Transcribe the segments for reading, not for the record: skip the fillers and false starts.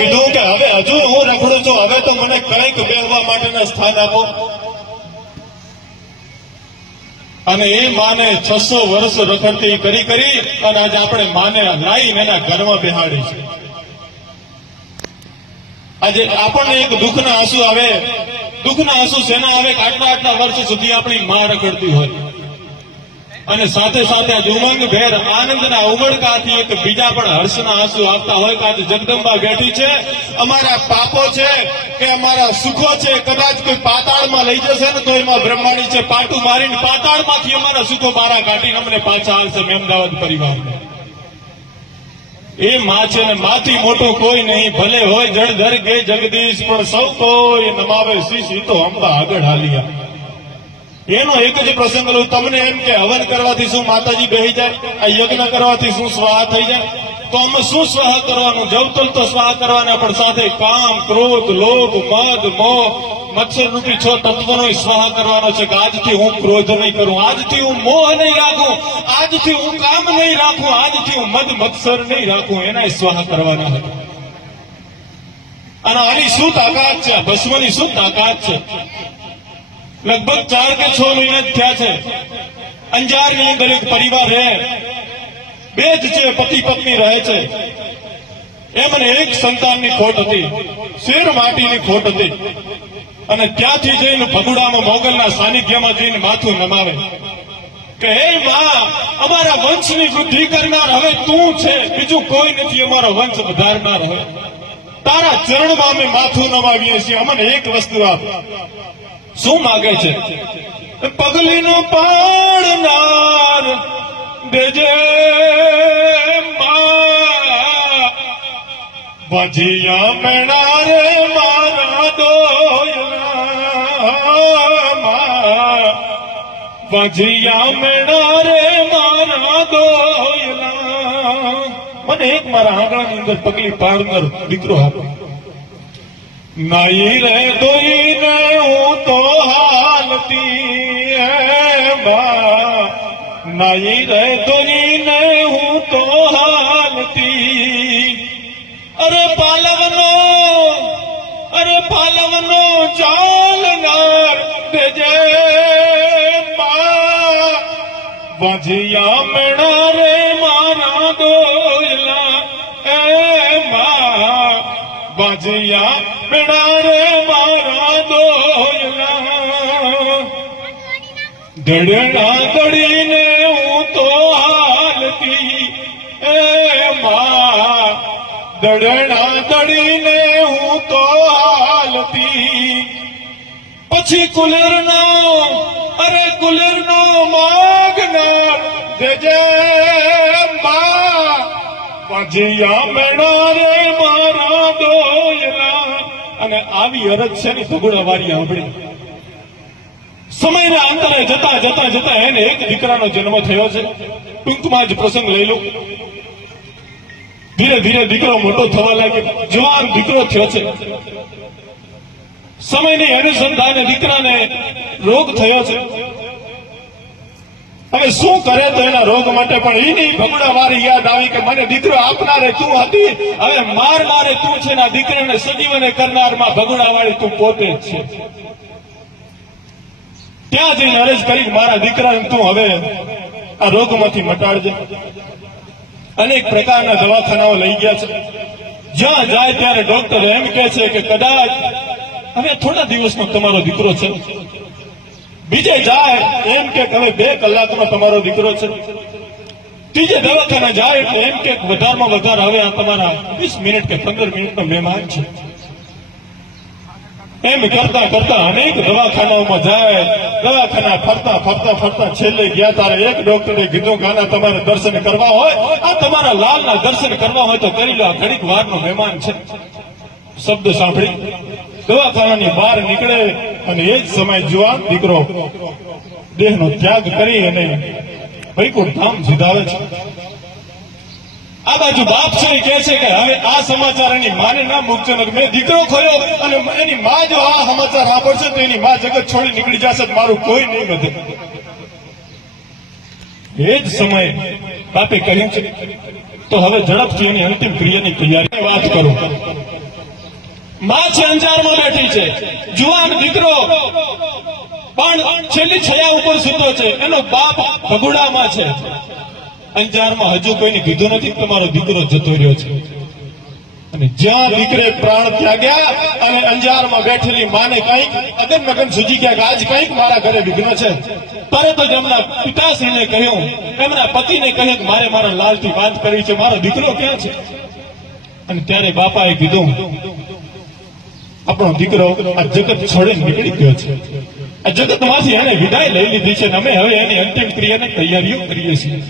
કીધું કે હવે હજુ હું રખડું છું, હવે તો મને કંઈક બેહવા માટેના સ્થાન આપો. અને એ માને 600 વર્ષ રખડતી કરી અને આજે આપણે માને લાવીને એના ઘરમાં બેહાડી છે. આજે આપણને એક દુઃખના આંસુ આવે. દુઃખના આંસુ શેના આવે કે આટલા વર્ષ સુધી આપણી માં રખડતી હોય અને સાથે સાથે આજ ઉમંગભેર આનંદના ઉમળકાથી એક બીજા પણ હર્ષના આંસુ આવતા હોય કે આજે જગદંબા બેઠી છે. અમારા પાપો છે કે અમારા સુખો છે કદાચ કોઈ પાતાળમાં લઈ જશે ને તો એમાં બ્રહ્માણી છે પાટું મારીને પાતાળમાંથી અમારા સુખો બારા કાઢીને અમને પાછા આવશે અમદાવાદ પરિવારને. એ માં છે ને માથી મોટું કોઈ નહીં, ભલે હોય જળધર કે જગદીશ પણ સૌ કોઈ નમાવે શીશ ઈ તો અંબા આગળ હાલિયા. એનો એક જ પ્રસંગ લઉં. તમને એમ કે હવન કરવાથી શું માતાજી બેહી જાય, આ યજ્ઞ કરવાથી શું સ્વાહા થઈ જાય? તો અમે શું સ્વાહા કરવાનું? જવતલ તો સ્વાહા કરવાના, પણ સાથે કામ, ક્રોધ, લોભ, મદ, મોહ, મત્સર રૂપી 6 તત્વોનો સ્વાહા કરવાનો છે કે આજથી હું ક્રોધ નહીં કરું, આજથી હું મોહ નહીં રાખું, આજથી હું કામ નહીં રાખું, આજથી હું મદ મત્સર નહીં રાખું. એના સ્વાહા કરવાના હતા. અને આની શું તાકાત છે? ભસ્મની શું તાકાત છે? લગભગ 4 કે 6 મહિના થયા છે. અંજારની અંદર એક પરિવાર રહે, 2 જ છે, પતિ પત્ની રહે છે. એમને એક સંતાનની ખોટ હતી, શેર માટીની ખોટ હતી. અને ત્યાંથી જઈને ભગુડામાં મોગલના સાનિધ્યમાં જઈને માથું નમાવે કે હે માં, અમારા વંશની વૃદ્ધિ કરનાર હવે તું છે, બીજું કોઈ નથી અમારો વંશ વધારનાર. હવે તારા ચરણમાં અમે માથું નમાવીએ છીએ, અમને એક વસ્તુ આપ. શું માગે છે? પગલીનો પાડનાર દેજે ભજીયા મેણા રે મારા દોયલા, ભજીયા મેણા રે મારા દોયલા. મને એક મારા આંગણાની અંદર પગલી પાડનાર દીકરો આપો. નાઈ રે દોઈને હું તો હાલતી બા, નાઈ રે દોઈને હું તો હાલતી. અરે પાલવનો ચાલનાર દેજે બા, ભજીયા મેણા રે મારા દોયલા. એ બા, ભજીયા મેણા રે મારા દોયલા. ધડડા દડીને હું તો હાલતી એ માં, ધડડા દડીને હું તો હાલતી. પછી કુલરનો માગનાર દેજે માં, ભજીયા મેણા રે મારા દોયલા. અને આવી અરજ છે ને ભગુડા વાળી સાંભળી. સમયના અંતરે જતા એને એક દીકરાનો જન્મ થયો છે. ટૂંકમાં જ પ્રસંગ લઈ લો. ધીરે ધીરે દીકરો મોટો થવા લાગ્યો, જવાન દીકરો થયો છે. સમયની અનુસંધાને દીકરાને રોગ થયો છે. હવે શું કરે તો એના રોગ માટે પણ એની ભગુડા વાળી યાદ આવી કે મને દીકરો આપનારે તું હતી, હવે મારે તું છે ને દીકરાને સજીવને કરનારમાં ભગુડા વાળી તું પોતે જ છે. ત્યાં જઈને અરજ કરી મારા દીકરાને તું હવે આ રોગમાંથી મટાડજે. અનેક પ્રકારના દવાખાનાઓ લઈ ગયા છે. જ્યાં જાય ત્યારે ડોક્ટર એમ કહે છે કે કદાચ હવે થોડા દિવસનો તમારો દીકરો છે. બીજે જાય એમ કે હવે 2 કલાકનો તમારો દીકરો છે. ત્રીજે દવાખાના જાય એટલે એમ કે વધારમાં વધારે હવે આ તમારા 20 મિનિટ કે 15 મિનિટનો મહેમાન છે. એમ કરતા અનેક દવાખાનાઓમાં જાય. દવાખાના ફરતા છેલ્લે ગયા ત્યારે એક ડોક્ટરે કીધું કે આના તમારે દર્શન કરવા હોય, આ તમારા લાલના દર્શન કરવા હોય તો કરી લો, આ ઘડીક વારનો મહેમાન છે. શબ્દ સાંભળી દવાખાનાની બહાર નીકળે અને એ જ સમય જુવાન દીકરો દેહનો ત્યાગ કરી અને વૈકુંઠ ધામ સીધાવે છે. આ બાજુ બાપ છે કહે છે કે હવે આ સમાચાર એની માને ના મૂકજો, મેં દીકરો ખોયો અને એની માં જો આ સમાચાર સાંભળશે તો એની માં જગત છોડી નીકળી જશે, મારું કોઈ નહીં વધે. એ જ સમયે બાપે કહ્યું છે તો હવે ઝડપથી એની અંતિમ ક્રિયાની તૈયારી વાત કરું. માં છે અંજારમાં બેઠી છે, જુવાન દીકરો પણ છેલ્લી છયા ઉપર સૂતો છે, એનો બાપ ભગુડામાં છે. અંજારમાં હજુ કોઈને કીધું નથી કે તમારો દીકરો જતો રહ્યો છે. અને જ્યાં દીકરે પ્રાણ ત્યાગ્યા અને અંજારમાં બેઠેલી માને કંઈક અગન મગન સૂજી ગયા કે આજ કંઈક મારા ઘરે વિઘ્ન છે. તરત જ એમના પિતાશ્રીને કહ્યું, એમના પતિને કહ્યું કે મારે મારા લાલથી વાત કરવી છે, મારો દીકરો ક્યાં છે? અને ત્યારે બાપાએ કીધું, આપણો દીકરો આ જગત છોડીને નીકળી ગયો છે. આ જગતમાંથી એને વિદાય લઈ લીધી છે અને અમે હવે એની અંતિમ ક્રિયાની તૈયારીઓ કરીએ છીએ.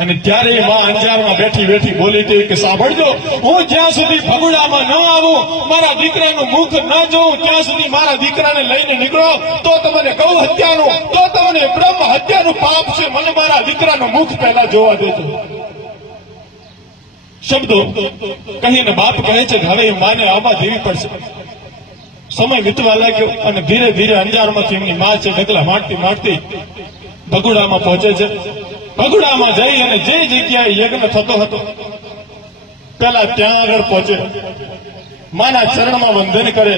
અને ત્યારે માં અંજારમાં બેઠી બેઠી બોલી હતી કે સાંભળજો, હું જ્યાં સુધી ભગુડામાં ન આવું, મારા દીકરાનું મુખ ન જોઉં, ત્યાં સુધી મારા દીકરાને લઈને નીકળો તો તમને ગૌ હત્યાનું, તો તમને બ્રહ્મ હત્યાનું પાપ છે. મને મારા દીકરાનું મુખ પહેલા જોવા દેજો. શબ્દો કહીને બાપ કહે છે કે હવે માને આમાં દેવી પડશે. સમય વીતવા લાગ્યો અને ધીરે ધીરે અંજારમાંથી એમની માં છે ઢગલા માંડતી માંડતી ભગુડામાં પહોંચે છે. ભગુડામાં જઈ અને જે જગ્યાએ યજ્ઞ થતો હતો પેલા ત્યાં આગળ પહોંચે, માના ચરણમાં વંદન કરે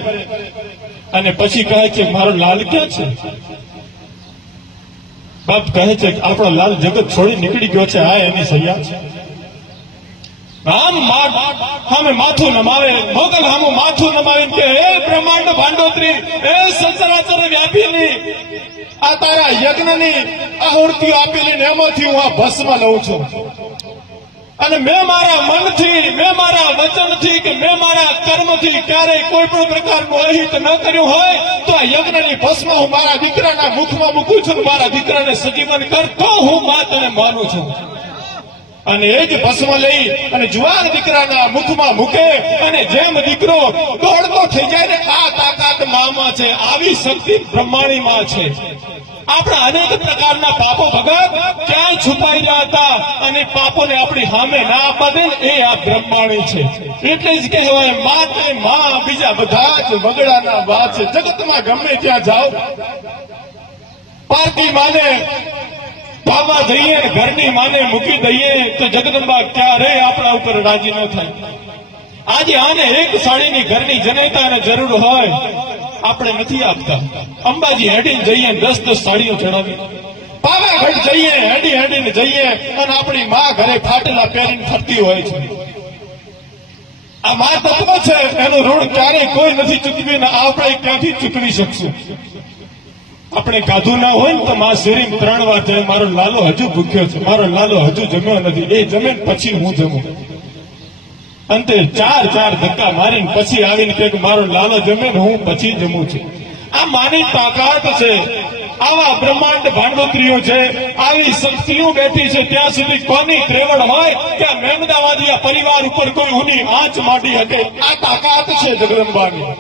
અને પછી કહે છે મારો લાલ ક્યાં છે? બાપ કહે છે કે આપણો લાલ જગત છોડી નીકળી ગયો છે, આ એની સૈયા છે. આમ સામે માથું નમાવે, મોગલ સામું માથું નમાવીને કે હે બ્રહ્માંડ ભાંડોત્રી, હે સચરાચર વ્યાપીની, આ તારા યજ્ઞની આહુતિ આપેલી એમાંથી હું આ ભસ્મ લઉં છું. અને મેં મારા મનથી, મેં મારા વચનથી કે મેં મારા કર્મથી ક્યારેય કોઈ પણ પ્રકારનું અહિત ન કર્યું હોય તો આ યજ્ઞની ભસ્મ હું મારા દીકરાના મુખમાં મૂકું છું. મારા દીકરાને સજીવન કર તો હું માં તને માનું છું. અને એ જ ભસ્મ લઈ અને જુવાન દીકરાના મુખમાં મૂકે અને જેમ દીકરો દોડતો થઈ જાય ને, આ તાકાત મામાં છે, આવી શક્તિ બ્રહ્માણીમાં છે. આપણા અનેક પ્રકારના પાપો ભગત ક્યાંય છુપાયેલા હતા અને પાપોને આપણી સામે ના આપવા દે એ આ બ્રહ્માણી છે. એટલે જ કહેવાય માં તે માં, બીજા બધા જ વગડાના વાત છે. જગતમાં ગમે ત્યાં જાઓ, પારકી માને પાવા જઈએ, ઘરની માને મૂકી દઈએ તો જગદંબા ક્યારેય આપણા ઉપર રાજી ન થાય. આજે આને એક સાડીની ઘરની જનૈતાને જરૂર હોય, આપણે નથી આપતા. અંબાજી હેડીને જઈએ, 10-10 સાડીઓ ચડાવી. પાવાગઢ જઈએ, હેડીને જઈએ અને આપણી માં ઘરે ફાટેલા પહેરીને ફરતી હોય છે. આ મા તત્વ છે, એનું ઋણ ક્યારેય કોઈ નથી ચૂકવી ને આપણે ક્યાંથી ચૂકવી શકશું? આપણે કાધું ના હોય ને તો માં શેરી 3 વાર જાય, મારો લાલો હજુ ભૂખ્યો છે, મારો લાલો હજુ જમ્યો નથી. એ જમે પછી હું જમું. અંતે 4 ધક્કા મારીને પછી આવીને કે મારો લાલો જમે ને હું પછી જમું છું. આ માની તાકાત છે. આવા બ્રહ્માંડ ભાંડોત્રીઓ છે, આવી શક્તિઓ બેઠી છે. ત્યાં સુધી કોની ત્રેવડ હોય કે આ મેમદાવાદી આ પરિવાર ઉપર કોઈ ઊની આંચ માંડી શકે? આ તાકાત છે જગદંબાની.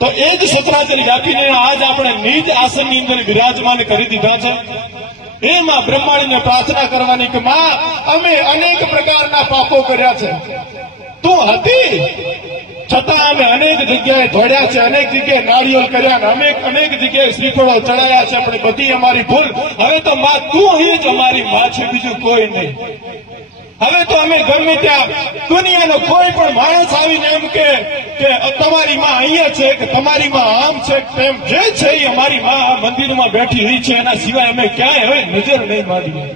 તો એ જ સચરાચર વ્યાપીને આજ આપણે નિજ આસનની અંદર વિરાજમાન કરી દીધા છે. એમાં બ્રહ્માણીને પ્રાર્થના કરવાની કે માં, અમે અનેક પ્રકારના પાપો કર્યા છે, તું હતી છતાં અમે અનેક જગ્યાએ ધોડ્યા છે, અનેક જગ્યાએ નાળિયેર કર્યા, અનેક જગ્યાએ શ્રીફળો ચડાયા છે, આપણે બધી અમારી ભૂલ. હવે તો માં તું જ અમારી માં છે, બીજું કોઈ નહીં. હવે તો અમે ગમે ત્યાં દુનિયાનો કોઈ પણ માણસ આવીને એમ કે તમારી માં અહીંયા છે કે તમારી માં આમ છે, તેમ જે છે એ અમારી માં આ મંદિરમાં બેઠી રહી છે, એના સિવાય અમે ક્યાંય હવે નજર નહીં મારી.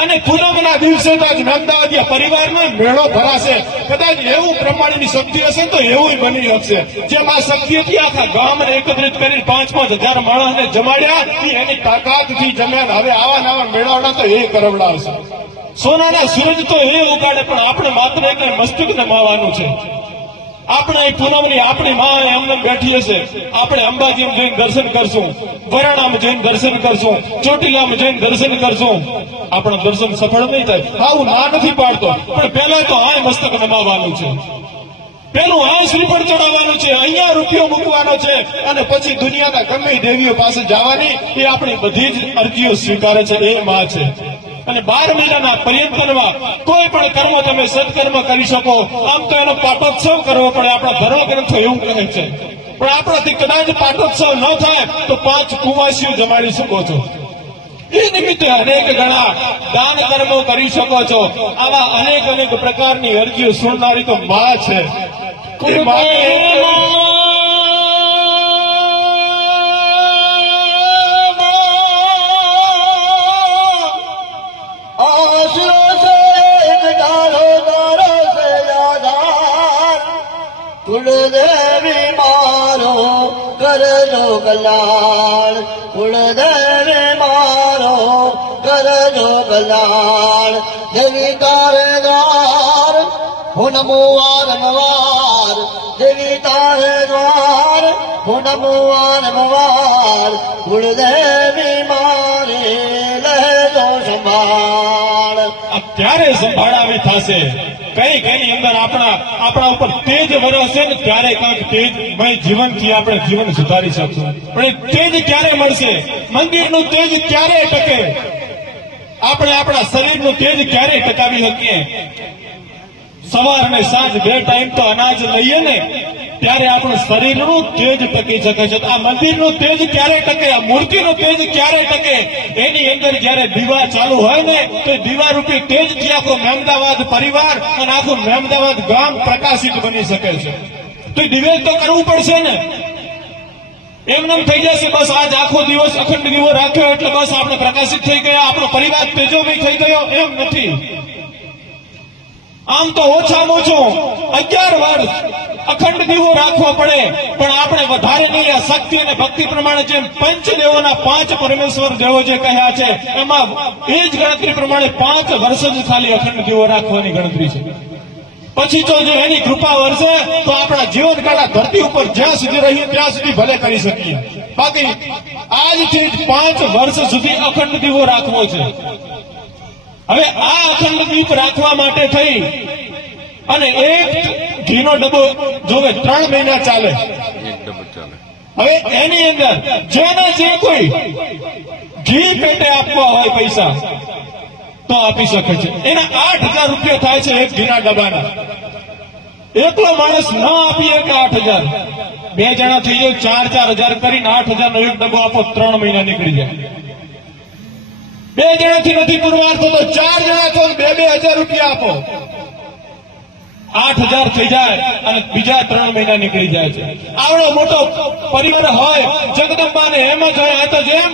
અને પૂનમના દિવસે તો આજ મેમદાવાદી પરિવારનો મેળો ભરાશે. કદાચ એવું બ્રહ્માંડની શક્તિ હશે તો એવું બની શકશે. જેમ આ શક્તિ હતી આખા ગામને એકત્રિત કરી 5-5 હજાર માણસને જમાડ્યા, એની તાકાતથી જમ્યા. હવે આવા નવા મેળાવડા તો એ કરવડાવશે. સોનાના સૂરજ તો એ ઉગાડે, પણ આપણે માત્ર એક મસ્તક નમાવાનું છે. આપણે અહીં પૂનમની આપણી માં એમને બેઠી હશે, આપણે અંબાજીમાં જઈને દર્શન કરશું, વરાણામાં જઈને દર્શન કરશું, ચોટીલામાં જઈને દર્શન કરશું. આપણા દર્શન સફળ નહીં થાય. આવું ના નથી પાડતો, પણ પહેલા તો આ મસ્તક નમાવાનું છે. પેલું આ શ્રીફળ ચડાવવાનું છે, અહીંયા રૂપિયો મૂકવાનો છે અને પછી દુનિયાના ગમે દેવીઓ પાસે જવાની. એ આપણી બધી જ અરજીઓ સ્વીકારે છે. એ માં છે. અને 12 મહિનાના પર્યંતરમાં કોઈ પણ કર્મ તમે સત્કર્મ કરી શકો. આમ તો એનો પાટોત્સવ કરવો પડે, આપણા ધર્મગ્રંથો એવું કહે છે. પણ આપણાથી કદાચ પાટોત્સવ ન થાય તો 5 કુવાસીઓ જમાડી શકો છો. એ નિમિત્તે અનેક ગણા દાન કર્મો કરી શકો છો. આવા અનેક પ્રકારની અરજીઓ સુણનારી તો માં છે. એ માટે કુળદેવી મારો કરજો કલ્યાણ, કુળદેવી મારો કરજો કલ્યાણ. દેવી તારે દ્વાર હું નમો વારંવાર, દેવી તારે દ્વાર હું નમો વારંવાર. કુળદેવી મારે લેજો સંભાળ. ત્યારે સંભાળાવી થશે કઈ કઈ અંદર આપણા ઉપર તેજ વરસે ને ત્યારે કંઈક તેજમય જીવનથી આપણે જીવન સુધારી શકશું. પણ એ તેજ ક્યારે મળશે? મંદિરનું તેજ ક્યારે ટકે? આપણે આપણા શરીરનું તેજ ક્યારે ટકાવી શકીએ? સવાર અને સાંજ 2 ટાઈમ તો અનાજ લઈએ ને ત્યારે આપણું શરીરનું તેજ ટકી શકે છે. આ મંદિરનું તેજ ક્યારે ટકે? આ મૂર્તિનું તેજ ક્યારે ટકે? એની અંદર જયારે દીવા ચાલુ હોય ને તો દીવા રૂપી તેજથી આખો મહેમદાવાદ પરિવાર અને આખું મહેમદાવાદ ગામ પ્રકાશિત બની શકે છે. તો દિવેલ તો કરવું પડશે ને. એમનેમ થઈ જશે બસ આજ આખો દિવસ અખંડ દીવો રાખ્યો એટલે બસ આપણે પ્રકાશિત થઈ ગયા, આપણો પરિવાર તેજોમય થઈ ગયો, એમ નથી. આમ તો ઓછામાં ઓછો 11 વર્ષ અખંડ દીવો રાખવો પડે, પણ આપણે વધારે નહીં. આ શક્તિ અને ભક્તિ પ્રમાણે જેમ પંચદેવોના 5 પરમેશ્વર દેવો જે કહ્યા છે એમાં એ જ ગણતરી પ્રમાણે 5 વર્ષ જ ખાલી અખંડ દીવો રાખવાની ગણતરી છે. પછી જો એની કૃપા વરસે તો આપણા જીવનકાળ આ ધરતી ઉપર જ્યાં સુધી રહીએ ત્યાં સુધી ભલે કરી શકીએ. બાકી આજથી 5 વર્ષ સુધી અખંડ દીવો રાખવો છે. હવે આ અખંડ દીપ રાખવા માટે થઈ અને એક ઘીનો ડબ્બો જોવે 3 મહિના ચાલે. હવે એની અંદર જેને જે કોઈ ઘી પેટે આપવા હોય પૈસા તો આપી શકે છે. એના 8,000 રૂપિયા થાય છે એક ઘીના ડબ્બાના. એકલો માણસ ન આપી શકે 8,000. 2 જણા થઈ જાય 4,000 કરીને 8,000 નો એક ડબ્બો આપો, 3 મહિના નીકળી જાય. 2 જણાથી નથી પુરવાર થતો, 4 જણા તો 2,000 રૂપિયા આપો, 8,000 થઈ જાય અને બીજા 3 મહિના નીકળી જાય છે. આવડો મોટો પરિવાર હોય, જગદંબાને એમ જ હોય. આ તો જેમ